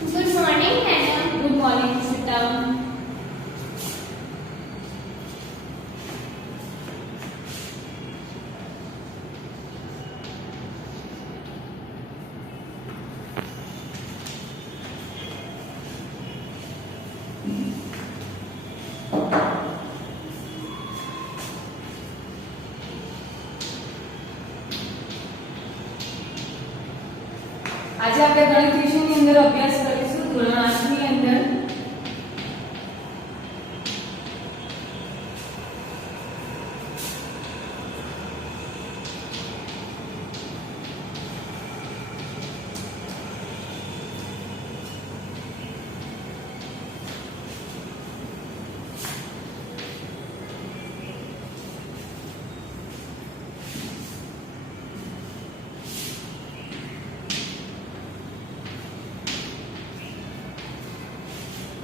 Good morning, madam. Good morning. Sit down. આજે આપણે ગણિત વિષયની અંદર અભ્યાસ કરીશું ધોરણ 8 ની અંદર.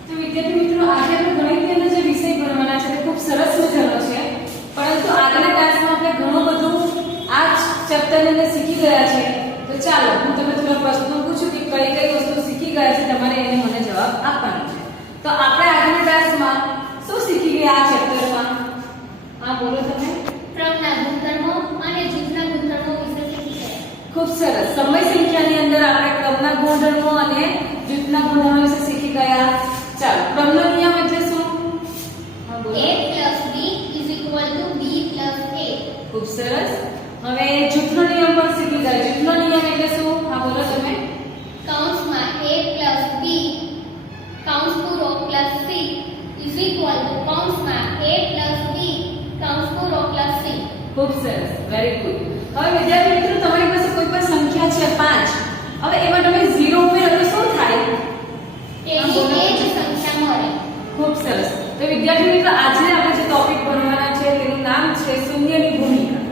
તો વિદ્યાર્થી મિત્રો, આજે આપણે ગણિતની અંદર જે વિષય ભણવાના છે તે ખૂબ સરસ મજાનો છે, પરંતુ આગળના ક્લાસમાં આપણે ઘણું બધું આ જ ચેપ્ટરની અંદર શીખી ગયા છે. તો ચાલો હું તમને થોડા પ્રશ્નો પૂછું કે કઈ કઈ વસ્તુ શીખી ગયા છે, તમારે એને મને જવાબ આપવાનો છે. તો આપણે આગળના ક્લાસમાં શું શીખી ગયા આ ચેપ્ટરમાં? હા બોલો તમે. ક્રમના ગુણધર્મો અને જૂથના ગુણધર્મો વિશે શીખી ગયા. ખૂબ સરસ. સમય સંખ્યાની અંદર આપણે ક્રમના ગુણધર્મો અને જૂથના ગુણધર્મો વિશે શીખી ગયા. ચાલો, ક્રમનો નિયમ એટલે શું? હા બોલો. A plus B is equal to B plus A. ખૂબ સરસ. હવે જૂથનો નિયમ પણ શીખી ગયા. જૂથનો નિયમ એટલે શું? હા બોલો તમે. કૌંસમાં A plus B કૌંસ પૂરો plus C is equal to કૌંસમાં A plus B કૌંસ પૂરો plus C. ખૂબ સરસ. Very good. હવે વિદ્યાર્થી મિત્રો, તમારી પાસે કોઈ પણ સંખ્યા છે 5. હવે એમાં તમે 0 ઉમેરો તો શું થાય? તેની એ જ સંખ્યા મળે. ખૂબ સરસ. તો વિદ્યાર્થી મિત્રો, આજે આપણે જે ટોપિક ભણવાના છે તેનું નામ છે શૂન્યની ભૂમિકા.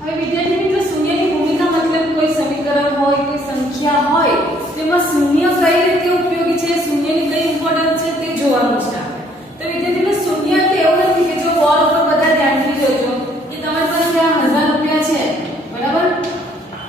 હવે વિદ્યાર્થી મિત્રો, શૂન્યની ભૂમિકા મતલબ કોઈ સમીકરણ હોય, કોઈ સંખ્યા હોય, તેમાં શૂન્ય કઈ રીતે ઉપયોગી છે, શૂન્યની કઈ ઇમ્પોર્ટન્સ છે તે જોવાનું છે આપણે. તો વિદ્યાર્થી મિત્રો, શૂન્ય એટલે એવું નથી કે જો બોર્ડ ઉપર બધા ધ્યાનથી જોજો કે તમારી પાસે ત્યાં 1000 રૂપિયા છે, બરાબર?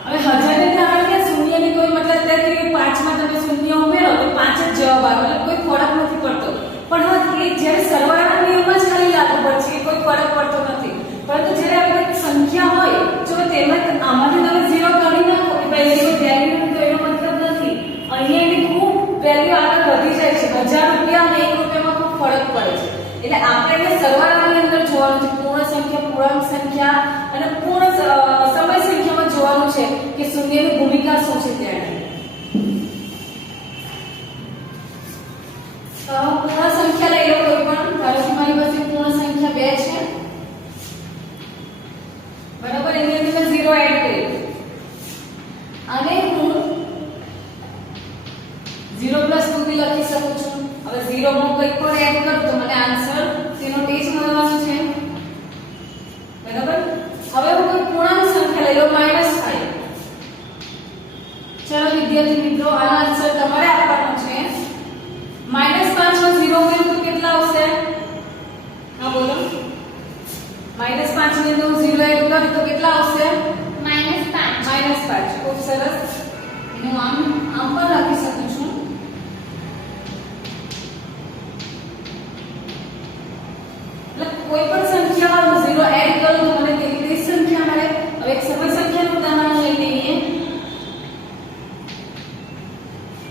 હવે 1000 ને આપણે કે શૂન્યની કોઈ મતલબ ત્યારે કે 5 માં તમે શૂન્ય ઉમેરો તો 5 જ જવાબ આવે, મતલબ કોઈ ફરક નથી પડતો. પણ હા, એ જ્યારે સરવાળાના નિયમમાં જ ખાલી લાગુ પડશે કે કોઈ ફરક પડતો નથી. પરંતુ જ્યારે આપણે સંખ્યા હોય, જો તેમાં આમાંથી તમે 0 કાઢી નાખો કે ભાઈ એનો વેલ્યુ તો એનો મતલબ નથી. અહીંયા એની ખૂબ વેલ્યુ આગળ વધી જાય છે. 1000 રૂપિયા અને 1 રૂપિયામાં ખૂબ ફરક પડે છે. એટલે આપણે એને સરવાળાની અંદર જોવાનું છે. પૂર્ણ સંખ્યા, પૂર્ણાંક સંખ્યા અને પૂર્ણ સમય સંખ્યામાં જોવાનું છે કે શૂન્યની ભૂમિકા શું છે ત્યાં. પૂર્ણ સંખ્યા લઈ લો કોઈ પણ. ધારો કે મારી પાસે પૂર્ણ સંખ્યા 2 છે, બરાબર? એની અંદર મેં 0 એડ કર્યું અને હું 0 પ્લસ 2 બી લખી શકું છું. હવે 0 માં કંઈ પણ એડ કરું તો મને આન્સર તેનો તે જ મળવાનો છે, બરાબર? હવે હું કોઈ પૂર્ણાંક સંખ્યા લઈ લો -5. ચલો વિદ્યાર્થી મિત્રો, આનો આન્સર તમારે આપવાનો છે. -5 માં 0 ઉમેરું તો કેટલા આવશે? હા બોલો. -5 ની અંદર 0 એડ કરું તો કેટલા આવશે? -5. ખૂબ સરસ. હું આમ પણ લખી શકું છું. એટલે કોઈ પણ સંખ્યામાં હું 0 એડ કરું તો મને તેની તે સંખ્યા મળે. હવે એક સમય સંખ્યાનું ઉદાહરણ લઈ લઈએ.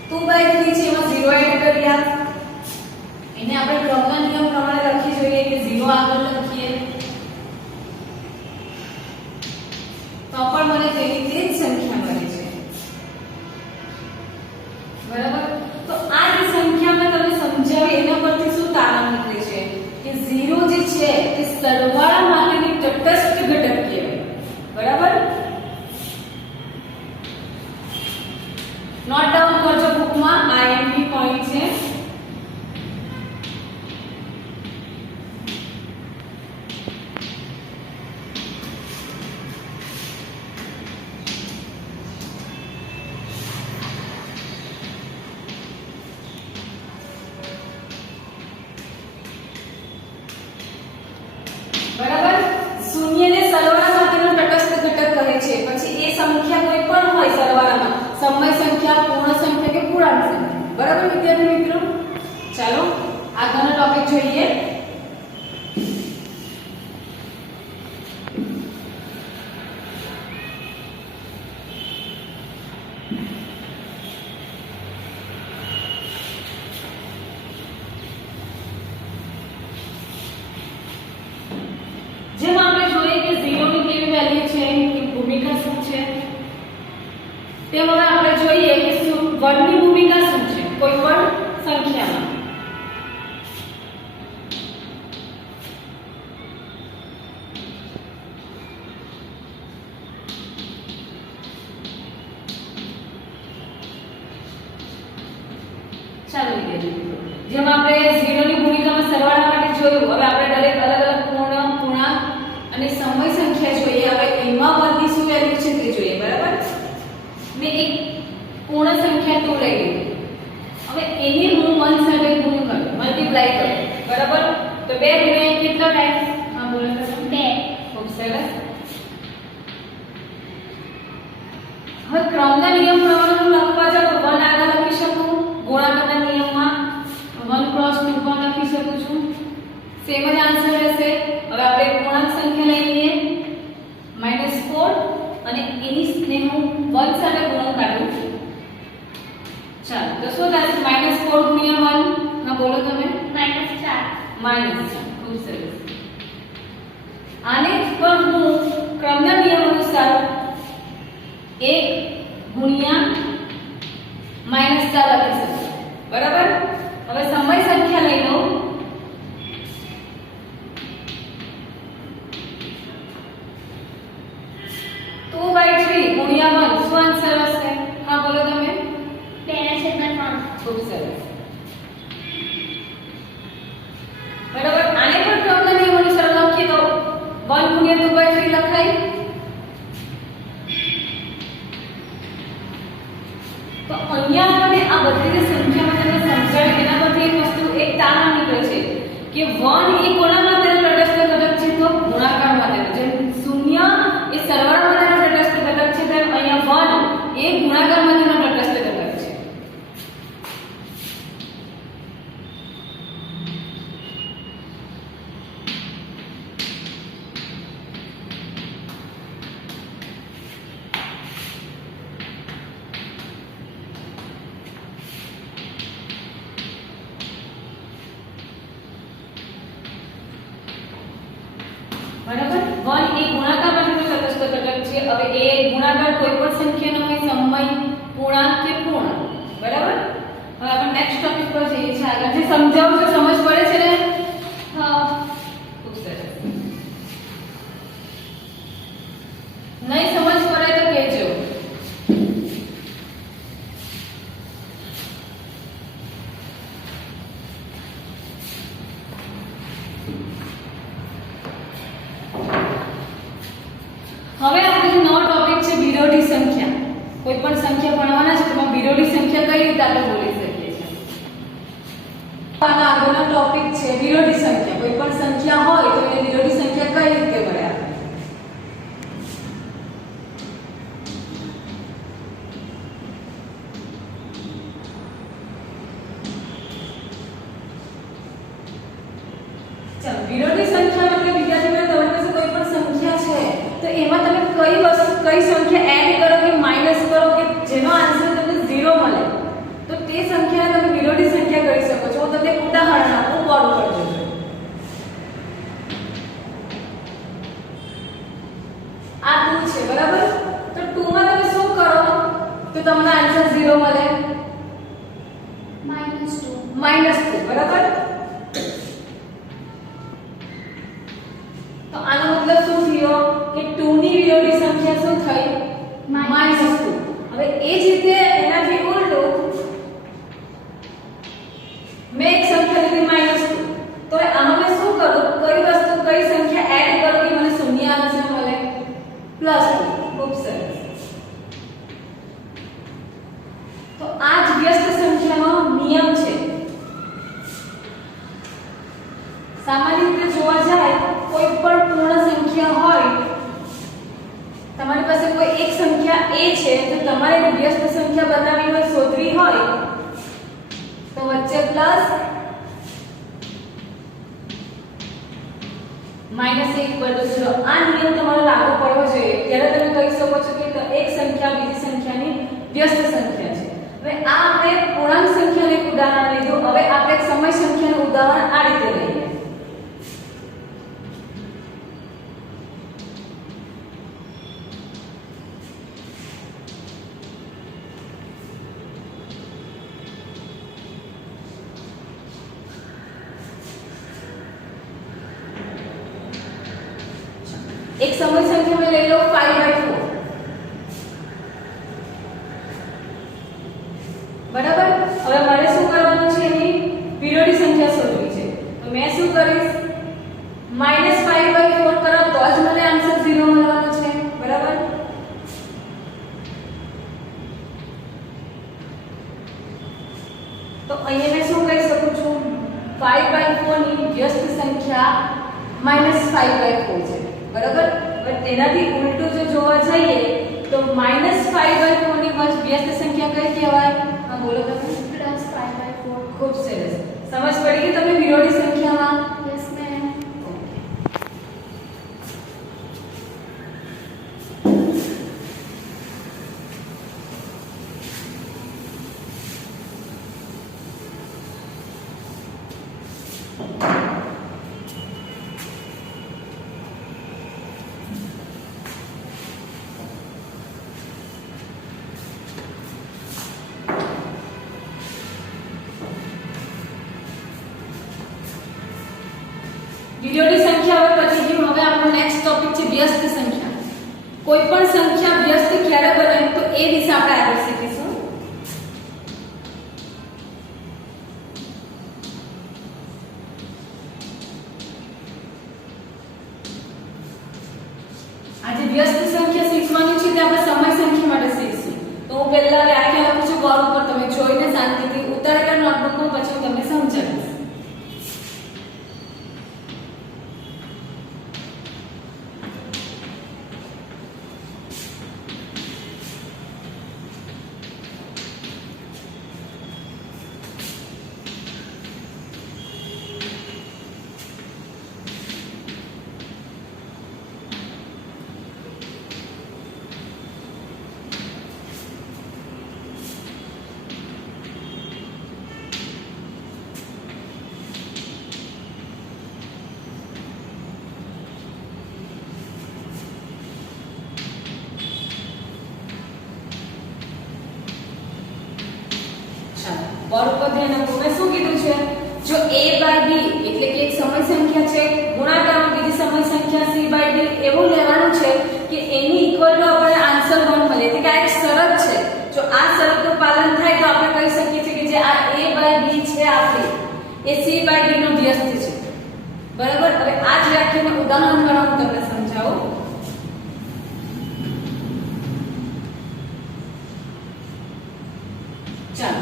2/3 છે, એમાં 0 એડ કર્યા. એને આપણે ક્રમના નિયમ પ્રમાણે લખી જોઈએ કે 0 આગળ લખીએ તો પણ મને તેની તે જ સંખ્યા મળે છે, બરાબર? તો આ જે સંખ્યા મેં તમને સમજાવી એના પરથી શું તારણ નીકળે છે કે 0 જે છે તે સરવાળા માટેની તટસ્થ ઘટક કહેવાય, બરાબર? નોટ ડાઉન કરજો બુકમાં. આ એમપી પોઈન્ટ છે. હોય સરવાળામાં સમય સંખ્યા, પૂર્ણ સંખ્યા કે પૂર્ણાંક સંખ્યા. બરાબર વિદ્યાર્થી મિત્રો? ચાલો આગળનો ટોપિક જોઈએ. જેમ આપણે જોઈએ કે 0 ની કેવી વેલ્યુ છે કે ભૂમિકા શું છે, તેમ હવે આપણે જોઈએ કે 1 ની ભૂમિકા શું છે કોઈ પણ સંખ્યામાં. ચાલો વિદ્યાર્થીઓ, જેમ આપણે 0 ની ભૂમિકામાં સરવાળા માટે જોયું, હવે આપણે દરેક અલગ અલગ પૂર્ણ, પૂર્ણાંક અને સમય સંખ્યા જોઈએ. હવે એમાં 1 ની શું વેલ્યુ છે તે જોઈએ. બરાબર? મેં એક પૂર્ણ સંખ્યા તો લઈ લીધી, હવે એને હું 1 સાથે ગુણ કરું, મલ્ટીપ્લાય કરું. બરાબર? તો 2 ગુણ્યા કેટલો થાય? હા બોલો તો. 2. ખૂબ સરસ. હવે ક્રમના નિયમ પ્રમાણે હું લખવા જાઉં તો 1 આગળ લખી શકું, ગુણાકારના નિયમમાં 1 ક્રોસ 2 પણ લખી શકું છું. સેમ જ આન્સર રહેશે. હવે આપણે પૂર્ણાંક સંખ્યા લઈ લઈએ -4 અને એની હું 1 સાથે ગુણ કાઢું. ચાલો તો શું થશે? -4 ગુણ્યા 1. હા બોલો તમે. -4. ખૂબ સરસ. આને પણ હું ક્રમના નિયમ અનુસાર 1 ગુણ્યા -4 લખી શકું. બરાબર? હવે સમય સંખ્યા લઈ લો. તો 2/3 ગુણ્યા 1 શું આન્સર હશે? હા બોલો તમે. 2/3. ખૂબ સરસ. બરાબર? આને પણ ક્રમના નિયમ અનુસાર લખી દો. 1 ગુણ્યા 2/3 લખાય. તો અહીંયા આપણે આ બધી જે સંખ્યામાં તમને સમજાય એના પરથી એક વસ્તુ એક તારણ નીકળે છે કે 1 એ કોના માટેનો તટસ્થ ઘટક છે? તો ગુણાકાર માટેનો. જેમ 0 એ સરવાળા માટેનો તટસ્થ ઘટક છે, તેમ અહીંયા 1 એ ગુણાકાર માટેનો તટસ્થ ઘટક છે. બરાબર? 1 એ ગુણાકાર માટેનો તટસ્થ ઘટક છે. હવે એ ગુણાકાર કોઈ પણ સંખ્યાનો હોય, સમય, પૂર્ણાંક કે પૂર્ણ. બરાબર? હવે આપણે નેક્સ્ટ ટોપિક પર જઈએ છીએ. આગળ જે સમજાવું છું સમજ પડે છે ને? હા. ખૂબ સરસ. નહીં સમજ પડે તો કહેજો. હવે આપણે જે નવો ટોપિક છે વિરોધી સંખ્યા. કોઈ પણ સંખ્યા ભણવાના છે તેમાં વિરોધી સંખ્યા કઈ રીતે આપણે બોલી શકીએ છીએ. આનો આગળનો ટોપિક છે વિરોધી સંખ્યા. કોઈ પણ સંખ્યા હોય તો એને વિરોધી સંખ્યા કઈ રીતે મળે આપણે. ચાલો વિરોધી સંખ્યા મતલબ વિદ્યાર્થીઓ તમારી પાસે કોઈ પણ સંખ્યા છે તો એમાં તમે કઈ સંખ્યા એડ કરો કે માઈનસ કરો કે જેનો આન્સર તમને 0 મળે તો તે સંખ્યાને તમે વિરોધી સંખ્યા કરી શકો છો. હું તમને એક ઉદાહરણ આપું, બોર્ડ ઉપર જોજો. આ 2 છે. બરાબર? તો 2 માં તમે શું કરો તો તમને આન્સર 0 મળે? -2. બરાબર? તો આનો મતલબ શું થયો કે 2 ની વિરોધી સંખ્યા શું થઈ? -2. હવે એ જ રીતે એનાથી ઉલટું મેં એક સંખ્યા લીધી -2. તો આમાં મેં શું કરું? કઈ વસ્તુ કઈ સંખ્યા એડ કરું કે મને શૂન્ય આન્સર મળે? +2. ખૂબ સરસ. તો આ જ વ્યસ્ત સંખ્યાનો નિયમ છે. સામાન્ય રીતે જોવા જાય કોઈ પણ પૂર્ણ સંખ્યા હોય, તમારી પાસે કોઈ એક સંખ્યા એ છે જો તમારે વ્યસ્ત સંખ્યા બનાવવી હોય શોધવી હોય તો વચ્ચે પ્લસ -1/0 આ નિયમ તમારો લાગુ પડવો જોઈએ ત્યારે તમે કહી શકો છો કે એક સંખ્યા બીજી સંખ્યાની વ્યસ્ત સંખ્યા છે હવે આ આપણે પૂર્ણાંક સંખ્યાનું એક ઉદાહરણ લીધું હવે આપણે એક સમય સંખ્યાનું ઉદાહરણ આ રીતે લઈએ एक समय संख्या में ले लो 5/4 बराबर હવે મારે શું કરવાનું છે એની પીરિયોડિક સંખ્યા શોધવી છે તો મેં શું કરીશ -5/4 કરો તો જ મને આન્સર 0 મળવાનો છે બરાબર તો અહીંયા મેં શું કહી શકું છું 5/4 ની વ્યસ્ત સંખ્યા -5/4 છે બરાબર હવે તેનાથી ઉલટું જો જોવા જઈએ તો -5/4 ની વ્યસ્ત સંખ્યા કઈ કહેવાય હા બોલો તમે +5/4 ખૂબ સરસ સમજ પડી ગઈ તમને પીરિયોડિક સંખ્યામાં યસ મેમ પીરિયોડિક સંખ્યા હવે પતી ગયું હવે આપણો નેક્સ્ટ ટોપિક છે વ્યસ્ત સંખ્યા કોઈ પણ સંખ્યા વ્યસ્ત ક્યારે બને તો એ વિશે આપણે આગળ શીખીશું આજે વ્યસ્ત સંખ્યા શીખવાની છે તે આપણે સમય સંખ્યા માટે શીખશું તો હું પહેલા વ્યાખ્યા લખું છું બોર્ડ ઉપર તમે જોઈને શાંતિથી ઉતારેલા નોટબુકમાં પછી હું તમને સમજાવીશ બોર્ડ પર ધ્યાન આપો મેં શું કીધું છે જો a/b એટલે કે એક સમય સંખ્યા છે ગુણાકારમાં બીજી સમય સંખ્યા c/d એવું લેવાનું છે કે એની ઇક્વલ ટુ આપણે આન્સર 1 મળે એટલે કે આ એક શરત છે જો આ શરતનું પાલન થાય તો આપણે કહી શકીએ છીએ કે જે આ a/b છે આપણી એ c/d નો વ્યસ્ત છે બરાબર હવે આ જ વ્યાખ્યાનું ઉદાહરણ દ્વારા હું તમને સમજાવું ચાલો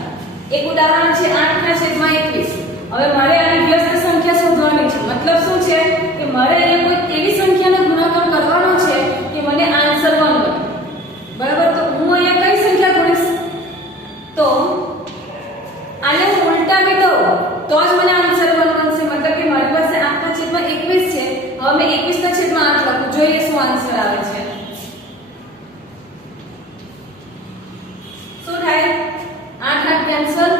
એક ઉદાહરણ છે 8/21 હવે મારે આની વ્યસ્ત સંખ્યા શોધવાની છે મતલબ શું છે કે મારે અહીંયા કોઈ એવી સંખ્યાનો ગુણાકાર કરવાનો છે કે મને આન્સર 1 મળે બરાબર તો હું અહીંયા કઈ સંખ્યા ગુણીશ તો આને હું ઉલટાવી દઉં તો જ મને આન્સર 1 મળશે મતલબ કે મારી પાસે 8/21 છે હવે મેં 21/8 લખું જોઈએ શું આન્સર આવે છે શું થાય 8 કેન્સલ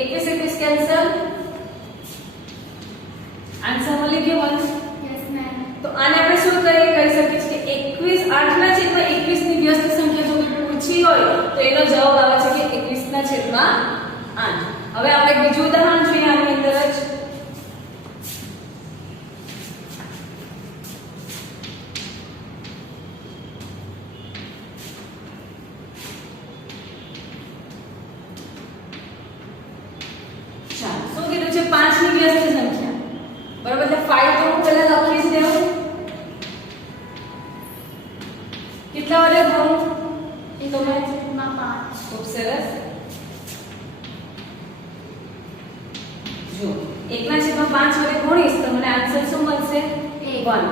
21 કેન્સલ આન્સર મળી ગયો 1 યસ મેમ તો આને આપણે શું કહી શકીએ છીએ કે 21 ની વ્યસ્ત સંખ્યા જો કોઈ પૂછી હોય તો એનો જવાબ આવે છે કે 21/8 હવે આપણે બીજું ઉદાહરણ જોઈએ આની અંદર જ શું કીધું છે 5 ની વ્યસ્ત સંખ્યા બરાબર એટલે 5 તો હું પહેલા લખી જ દેવું કેટલા વડે ગુણું એ તો મેં 5 ખૂબ સરસ જો 1/5 વડે ગુણીશ તો મને આન્સર શું મળશે 1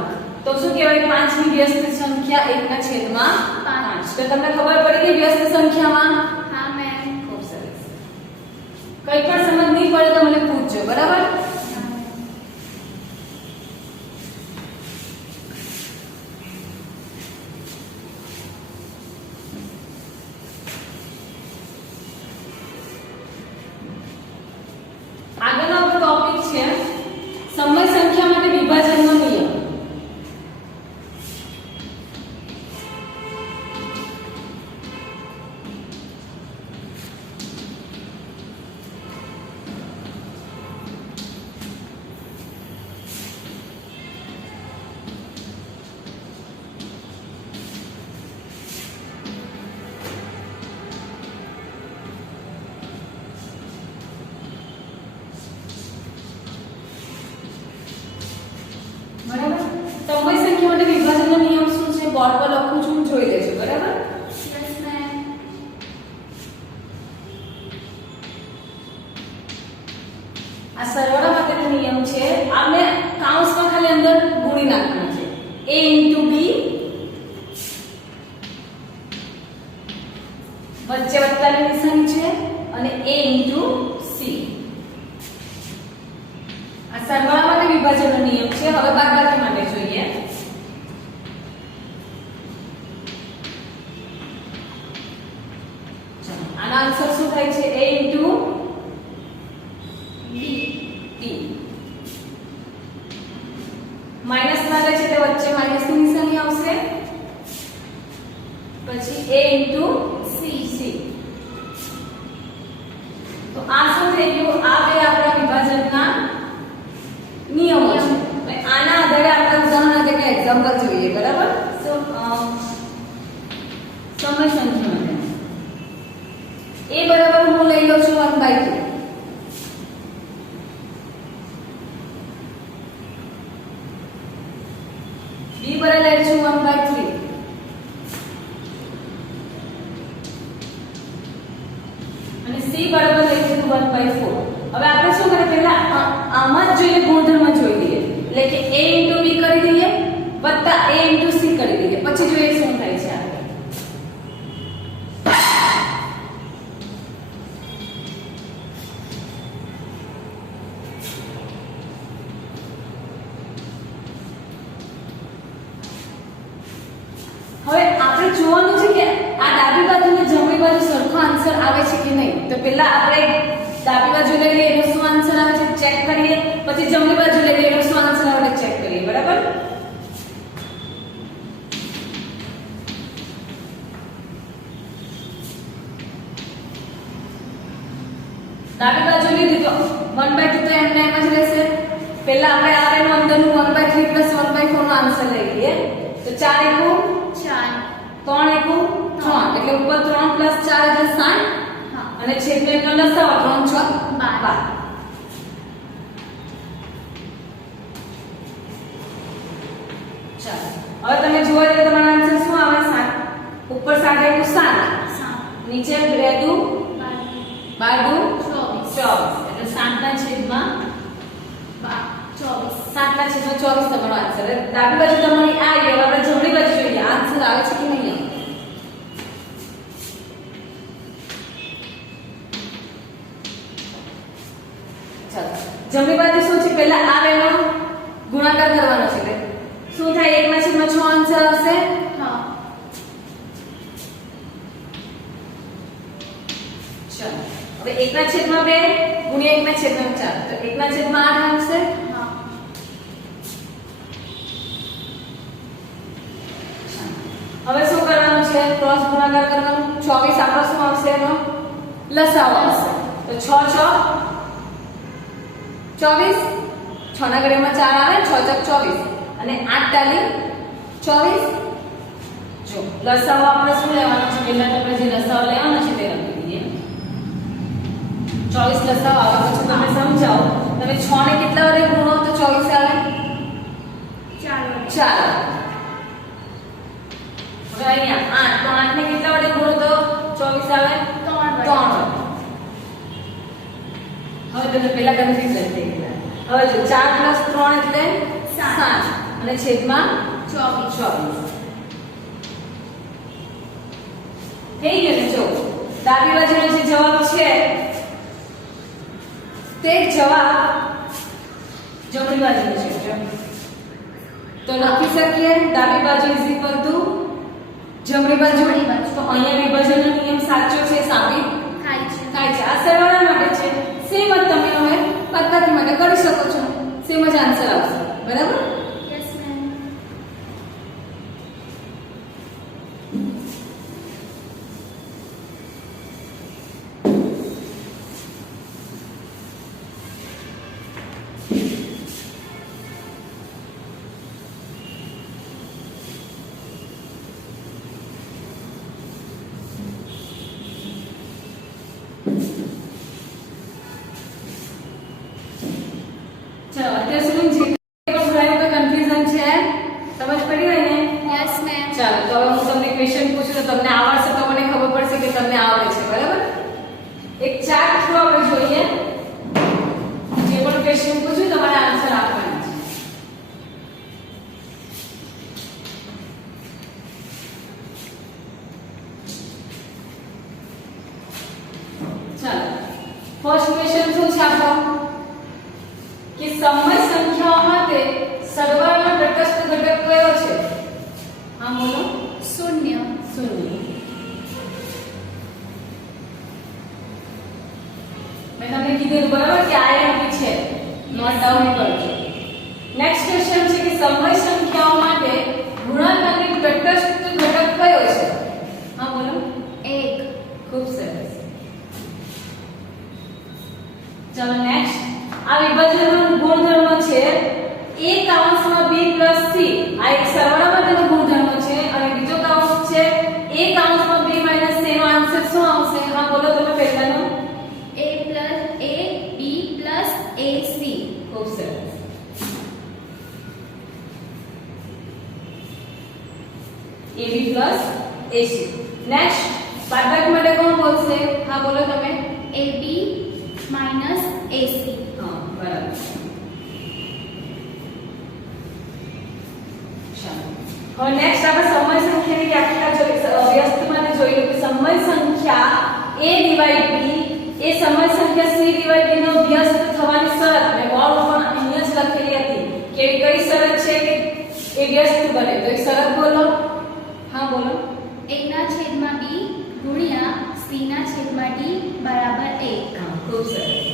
તો શું કહેવાય 5 ની વ્યસ્ત સંખ્યા 1/5 તો તમને ખબર પડી ગઈ વ્યસ્ત સંખ્યામાં? હા મેમ. ખૂબ સરસ. કંઈ પણ સમજ નહીં પડે તો મને પૂછજો, બરાબર? આગળનો આપણો ટોપિક છે સમય સંખ્યા માટે વિભાજનનો નિયમ. બરાબર? સમય સંખ્યા માટે વિભાજનનો નિયમ શું છે? બોર્ડ પર લખું છું, જોઈ લેજો, બરાબર? Yes ma'am. આ સરવાળા માટેનો નિયમ છે. આપણે કૌંસમાં ખાલી અંદર ગુણી નાખવાનું છે. a * b વચ્ચે વત્તાની નિશાની છે અને a * c. આ સરવાળા માટે વિભાજનનો નિયમ છે. હવે બાદબાકી માટે જોઈએ. ચાલો, આનો આન્સર શું થાય છે? a * b. માઈનસ લાગે છે તે વચ્ચે માઈનસની નિશાની આવશે. પછી a * c. તો આ શું થઈ ગયું? આ બે આપણા વિભાજનના નિયમો છે. હવે આના આધારે આપણે ઉદાહરણ કે એક્ઝામ્પલ જોઈએ, બરાબર? તો સમય સંખ્યા માટે a બરાબર હું લઈ લઉં છું 1/2. b બરાબર લઈ છું 1/3. અને c બરાબર લઈ છું 1/4. હવે આપણે શું કરીએ? પહેલા આમાં જ જોઈએ, ગુણધર્મ જોઈ લઈએ. એટલે કે a * b કરી દઈએ વત્તા a * c કરી દઈએ, પછી જોઈએ શું થાય છે આપણે. હવે આપણે જોવાનું છે કે આ ડાબી બાજુ અને જમણી બાજુ સરખો આન્સર આવે છે કે નહીં. તો પહેલા આપણે ડાબી બાજુ લઈ લઈએ, એનો શું આન્સર આવે છે ચેક કરીએ. પછી જમણી બાજુ લઈ લઈએ, એનો શું આન્સર આવે છે ચેક કરીએ, બરાબર? ડાબી બાજુ લીધી તો 1/2 તો એમને એમ જ રહેશે. પહેલા આપણે આ એનો અંદરનું 1/3 + 1/4 નો આન્સર લઈ લઈએ. તો 4 * 1 3 * 3 એટલે ઉપર 3 + 4 એટલે 7. હા. અને છેદનો એકનો લસાઅ 3 × 6 = 12. ચાલો, હવે તમે જુઓ તો તમારો આન્સર શું આવે? 7. ઉપર 7 * 7. નીચે 2 * 12 * 24 એટલે 7 ના છેદમાં 24. 7 ના છેદમાં 24 તમારો આન્સર. ડાબી બાજુ તમારી આ ગઈ. હવે આપણે જમણી બાજુ જોઈએ આન્સર આવે છે કે નહીં. ચાલો, જમણી બાજુ શું છે? પહેલા આ બેનો ગુણાકાર કરવાનો છે. એટલે શું થાય? 1 ના છેદમાં 6 આન્સર આવશે. હા. ચાલો, હવે 1 ના છેદમાં 2 ગુણ્યા 1 ના છેદમાં 4 તો 1 ના છેદમાં 8 આવશે. હા. હવે શું કરવાનું છે? ક્રોસ ગુણાકાર કરવાનો. 24 આપણો શું આવશે? એનો લસાઅ આવશે. તો 6 * 6 24. 6 ના ઘડિયામાં 4 આવે, 6 * 24 અને 8 તાલી 24. જો લસાઅ આપણે શું લેવાનો છે? પહેલા આપણે જે લસાઅ લેવાનો છે તે લખી દઈએ. 24 લસાઅ આવે પછી તમે સમજાવો. તમે 6 ને કેટલા વડે ગુણો તો 24 આવે? 4. હવે અહીંયા 8 તો 8 ને કેટલા વડે ગુણો તો 24 આવે? 3. હવે તમે પહેલા કન્ફ્યુઝન થઈ ગયા. હવે જો 4 + 3 એટલે 7 અને છેદમાં 24. થઈ ગયું ને? જો ડાબી બાજુનો જે જવાબ છે તે જવાબ જમણી બાજુનો છે. તો લખી શકીએ ડાબી બાજુ ઇઝ ઇક્વલ ટુ જમણી બાજુ. તો અહીંયા વિભાજનનો નિયમ સાચો છે, સાબિત થાય છે. આ સરવાળા માટે છે. સેમ જ તમે હવે બાદબાકી માટે કરી શકો છો. સેમ જ આન્સર આવશે. બરાબર? Yes ma'am. ચલો અત્યાર સુધી જે પણ ભણાયું તો કન્ફ્યુઝન છે, સમજ પડી ગઈ ને? Yes ma'am. ચાલો તો હવે હું તમને ક્વેશ્ચન પૂછું તો તમને આવડશે તો મને ખબર પડશે કે તમને આવડે છે. બરાબર? એક ચાર્ટ થ્રુ આપણે જોઈએ. જે પણ ક્વેશ્ચન પૂછું તમારે આન્સર આપવાના છે. ચાલો ફર્સ્ટ ક્વેશ્ચન શું છે આપણો? કે સમય સંખ્યાઓ માટે સરવાળાનો તટસ્થ ઘટક કયો છે? હા બોલો. શૂન્ય. શૂન્ય. મેં તમને કીધું બરાબર કે આ એમપી છે, નોટ ડાઉન કરજો. નેક્સ્ટ ક્વેશ્ચન છે કે સમય સંખ્યાઓ માટે ગુણાકારની તટસ્થ ઘટક કયો છે? હા બોલો. 1. ખૂબ સરસ. ચલો નેક્સ્ટ. આ વિભાજનનો ગુણધર્મ છે a કૌંસમાં b c. આ એક સરવાળા માટેનો ગુણધર્મ છે અને બીજો કૌંસ છે a કૌંસમાં b c. નો આન્સર શું આવશે? હા બોલો તમે પહેલાનો. a plus a b plus ac. ખૂબ સરસ. ab plus ac. નેક્સ્ટ બાદબાકી માટે કોણ બોલશે? હા બોલો તમે. ab minus ac. હા બરાબર. હવે નેક્સ્ટ આપણે સમય સંખ્યાની વ્યાખ્યા વ્યસ્ત માટે જોઈ લો કે સમય સંખ્યા a ડિવાઇડ b એ સમય સંખ્યા c ડિવાઇડ b નો વ્યસ્ત થવાની શરત મેં બોર્ડ ઉપર અહીંયા જ લખેલી હતી કે કઈ શરત છે કે એ વ્યસ્ત બને. તો એ શરત બોલો. હા બોલો. a ના છેદમાં b ગુણ્યા c ના છેદમાં d બરાબર 1. હા ખૂબ સરસ.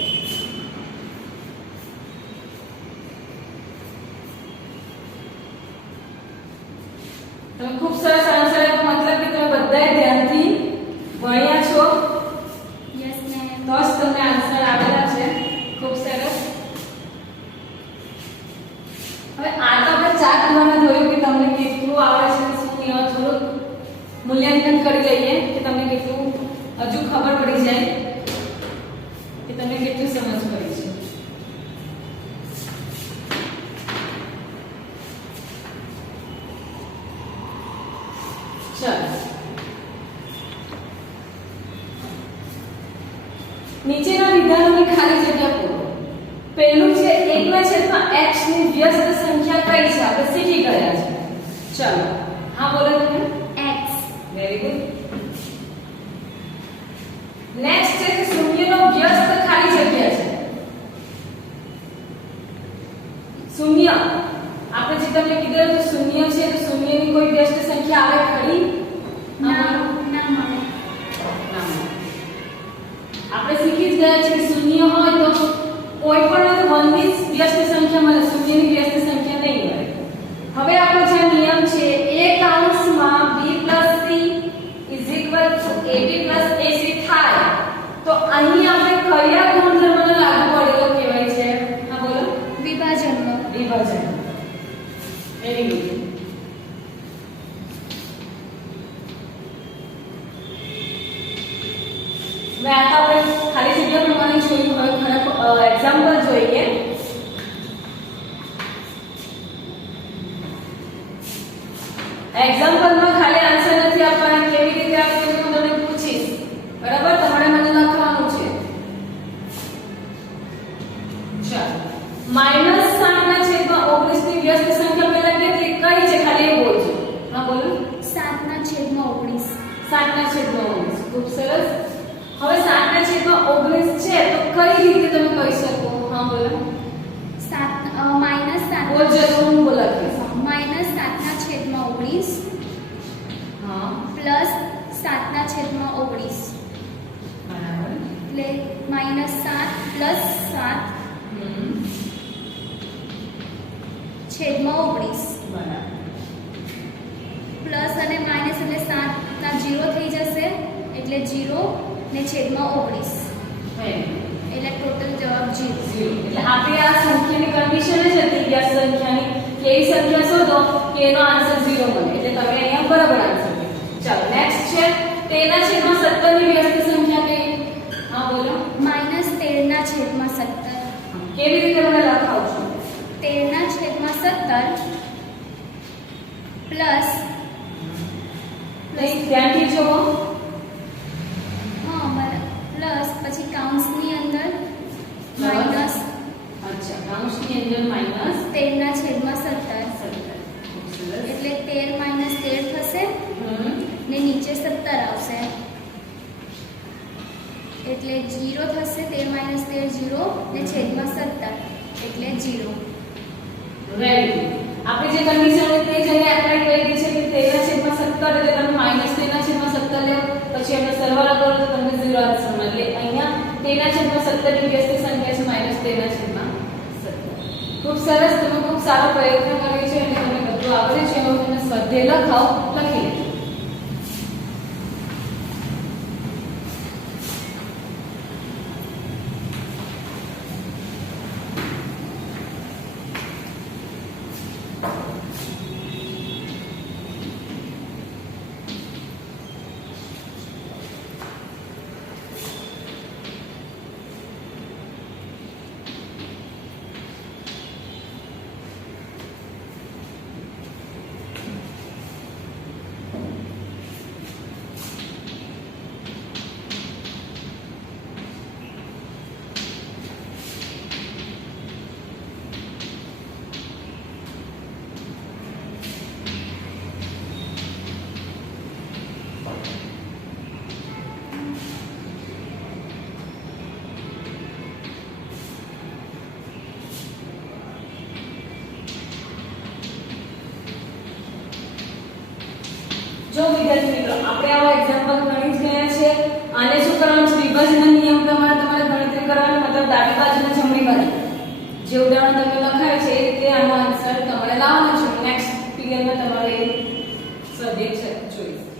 તમે ખૂબ સરસ આન્સર આપ્યો. મતલબ કે તમે બધાએ ધ્યાનથી ભણ્યા છો યસ મેમ. તો જ તમને આન્સર આવેલા છે. ખૂબ સરસ. હવે આ તો આપણે ચાર્ટ દ્વારા જોયું કે તમને કેટલું આવડે છે, શું નહીં. થોડું મૂલ્યાંકન કરી લઈએ કે તમને કેટલું હજુ ખબર પડી જાય કે તમને કેટલું સમજ પડી છે. ચાલો નીચેના વિધાનોની ખાલી જગ્યા પૂરો. પહેલું છે 1/x ની વ્યસ્ત સંખ્યા કઈ છે? આપણે શીખી ગયા છે. ચાલો હા બોલો તમે. x. Very good. નેક્સ્ટ છે કે શૂન્યનો વ્યસ્ત ખાલી જગ્યા છે. શૂન્ય આપણે જે તમને કીધું તો શૂન્ય છે તો શૂન્યની કોઈ વ્યસ્ત સંખ્યા આવે ખરી? ના મળે. આપણે શીખી જ ગયા છે કે શૂન્ય હોય તો કોઈ પણ 1 ની વ્યસ્ત સંખ્યા મળે, શૂન્યની વ્યસ્ત સંખ્યા નહીં મળે. હવે આપણો જે નિયમ છે a કૌંસમાં b c ab ac થાય તો અહીં આપણે કયા ગુણધર્મને લાગુ પડેલો કહેવાય છે? હા બોલો. વિભાજનનો. વિભાજન. Very good. હવે આ તો આપણે ખાલી જગ્યા પ્રમાણે જોયું. હવે ખરેખર એક્ઝામ્પલ જોઈએ. એક્ઝામ્પલમાં ખાલી આન્સર નથી આપવાના. કેવી રીતે આપવું હું તમને પૂછીશ. બરાબર? તમારે મને લખવાનું છે. ચાલો -7/19 ની વ્યસ્ત સંખ્યા પહેલા કેટલી કઈ છે ખાલી એ બોલજો. હા બોલો. 7/19. 7/19 ખૂબ સરસ. હવે 7/19 છે તો કઈ રીતે તમે કહી શકો? હા બોલો. -7 બોલ જતો હું બોલાવીશ. -7/19 હા પ્લસ 7/19 બરાબર. એટલે -7 પ્લસ 7 છેદમાં 19 બરાબર. પ્લસ અને માઇનસ એટલે 7 ના 0 થઈ જશે એટલે 0 ને છેદમાં 19 એટલે ટોટલ જવાબ 0. એટલે આપણે આ સંખ્યાની કન્ડિશન જ હતી કે આ સંખ્યાની કે એવી સંખ્યા શોધો કે એનો આન્સર 0 મળે એટલે તમે અહીંયા બરાબર આન્સર લીધો. ચાલો નેક્સ્ટ છે 13/17 ની વ્યસ્ત સંખ્યા કઈ? હા બોલો. -13/17 કેવી રીતે મને લખાવશો? 13/17 પ્લસ નહીં ધ્યાનથી જોવો. પ્લસ પછી કાઉન્સની અંદર માઇનસ અચ્છા કાઉન્સની અંદર માઈનસ 13/17 એટલે 13 - 13 થશે ને નીચે 17 આવશે એટલે 0 થશે 13 - 13 0 ને છેદમાં 17 એટલે 0. વેરી આપણે જે કન્ડિશન હોય તે જગ્યાએ એપ્લાય કરી દી છે કે 13/17 એટલે તમે -13/17 લો પછી આપણે સરવાળો કરો તો તમને 0 આન્સર મળે. એટલે અહીંયા 13/17 ની વ્યસ્ત સંખ્યા છે -13/17. ખૂબ સરસ. તમે ખૂબ સારો પ્રયત્ન કર્યો છે અને તમને બધું આવડે છે. હવે તમે સ્વાધ્યાય લખાવ લખી લેજો. જો વિદ્યાર્થી મિત્રો આપણે આવા એક્ઝામ્પલ ગણી જ ગયા છે. આને શું કરવાનું છે? વિભાજનના નિયમ પ્રમાણે તમારે ગણતરી કરવાની, મતલબ ડાબી બાજુ અને જમણી બાજુ જે ઉદાહરણ તમે લખાય છે એ રીતે આનો આન્સર તમારે લાવવાનો છે. નેક્સ્ટ પીરિયડમાં તમારે સબ્જેક્ટ છે જોઈશ.